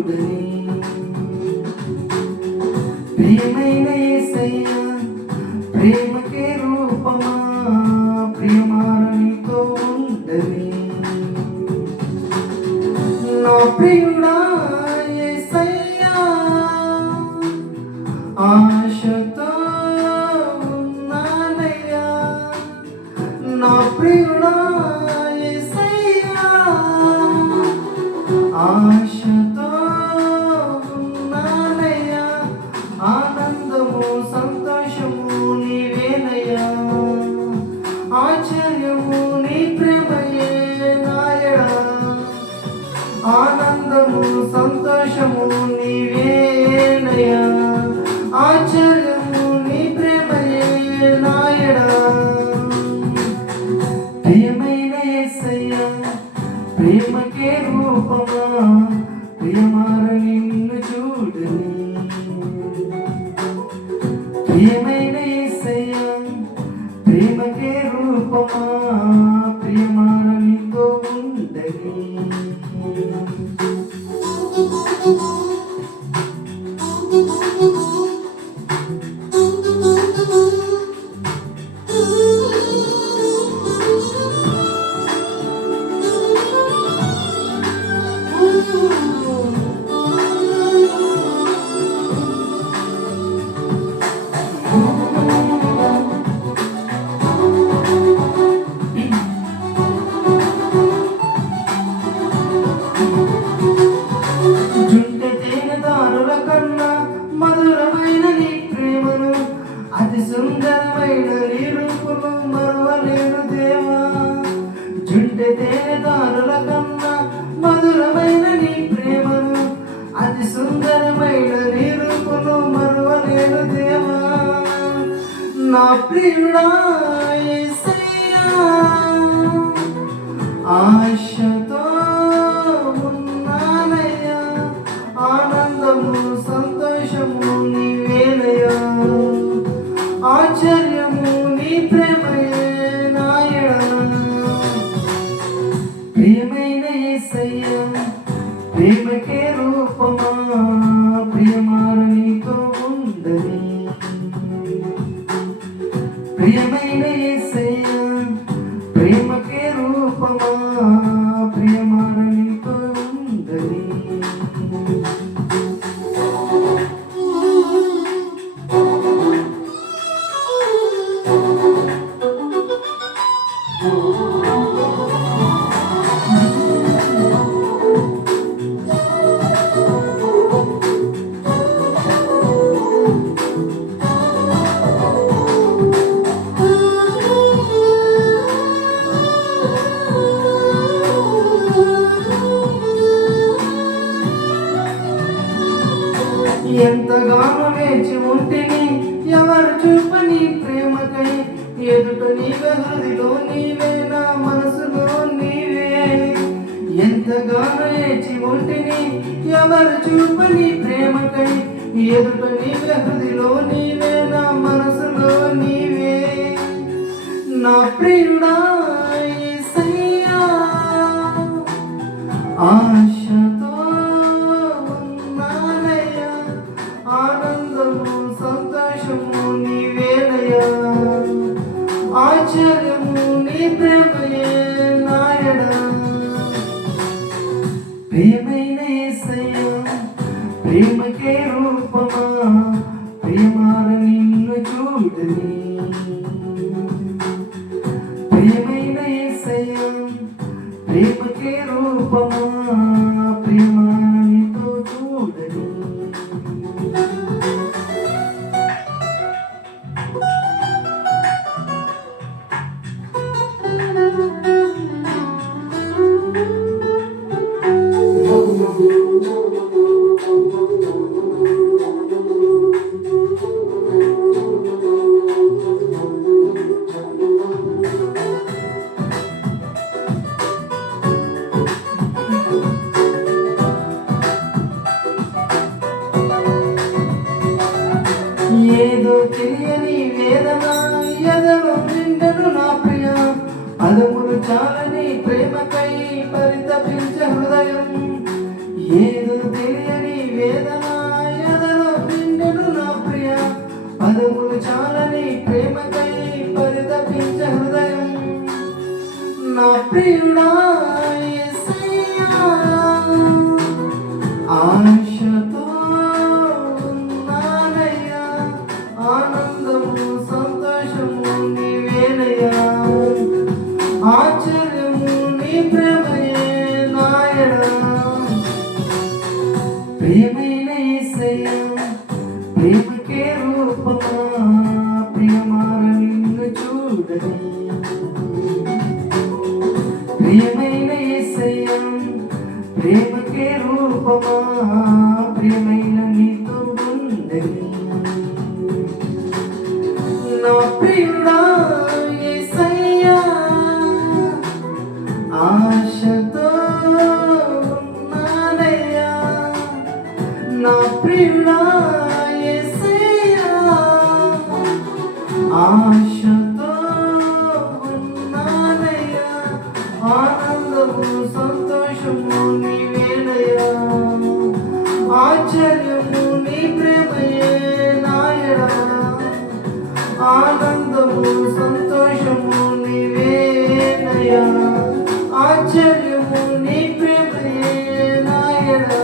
చూడని ప్రియమైన యేసయ్యా ప్రేమకే రూపమా ప్రియమాననితో ఉండని నా ప్రియుడా యేసయ్యా ఆశతో ఉన్నానయ్యా నా ప్రియుడా యేసయ్యా ఆశతో ఉన్నానయ్యా ఆనందము సంతోషము నీవేనయ్యా ఆశ్చర్యము నీ ప్రేమయే నాయడా ఆనందము సంతోషము నీవేనయ్యా ఆశ్చర్యము నీ ప్రేమయే నాయడా ప్రియమైన యేసయ్యా ప్రేమకే రూపమా ప్రియమార నిన్ను చూడని ప్రియమైన యేసయ్యా ప్రేమకే రూపమా ప్రియమార నీతో ఉండని మధురమైన నీ ప్రేమను అతి సుందరమైన నీ రూపము మరువలేను దేవా జుంటె తేనెదారుల కన్నా మధురమైన నీ ప్రేమను అతి సుందరమైన నీ రూపము మరువలేను దేవా నా ప్రియుడా యేసయ్యా ఆశతో ఉన్నానయ్యా ఆనందము సంతోషము నీవేనయ్యా ఆశ్చర్యము నీ ప్రేమయే నాయడా ప్రియమైన యేసయ్యా ప్రేమకే రూపమా ప్రియమార నీతో ఉండని ప్రియమైన యేసయ్యా ప్రేమకే రూపమా ప్రియమార నీతో ఉండని ఎంతగానో వేచి ఉంటిని ఎవరు చూపని ప్రేమకై ఎదుట నీవే హృదిలో నీవే నా మనసులో నీవే ఎంతగానో వేచి ఉంటిని ఎవరు చూపని ప్రేమకై ఎదుట నీవే హృదిలో నీవే నా మనసులో నీవే నా ప్రియుడా యేసయ్యా ఆశతో ఉన్నానయ్యా ఆనందము సంతోషము నీవేనయ్యా ఆశ్చర్యము నీ ప్రేమయే నాయడా ప్రియమైన యేసయ్యా ప్రేమకే రూపమా ప్రియమార నిన్ను చూడని ప్రియమైన యేసయ్యా ప్రేమకే రూపమా ప్రియమార నీతో చూడని ఏదో తెలియని వేదన ఎదలో నిండను నా ప్రియ పదములు చాలని ప్రేమకై పరితపించ హృదయం ఏదో తెలియని వేదన ఎదలో నిండెను నా ప్రియ పదములు చాలని ప్రేమకై పరితపించే హృదయం నా ప్రియుడా యేసయ్యా ఆశతో ఉన్నానయ్యా ఆనందము సంతోషము నీవేనయ్యా ఆశ్చర్యము నీ ప్రేమయే నాయనా ప్రియమైన యేసయ్యా ప్రేమకే రూపమా ప్రియమార నిన్ను చూడని ప్రియమైన యేసయ్యా ప్రేమకే రూపమా ప్రియమైన నీతో ఉందని నా ప్రియుడా యేసయ్యా ఆశతో ఉన్నానయ్యా నా ప్రియుడా యేసయ్యా ఆశతో ఉన్నానయ్యా ఆనందము సంతోషము నీవేనయ్యా ఆశ్చర్యము నీ ప్రేమయే నాయనా ఆనందము సంతోషము నీవేనయ్యా ఆశ్చర్యము నీ ప్రేమయే నాయనా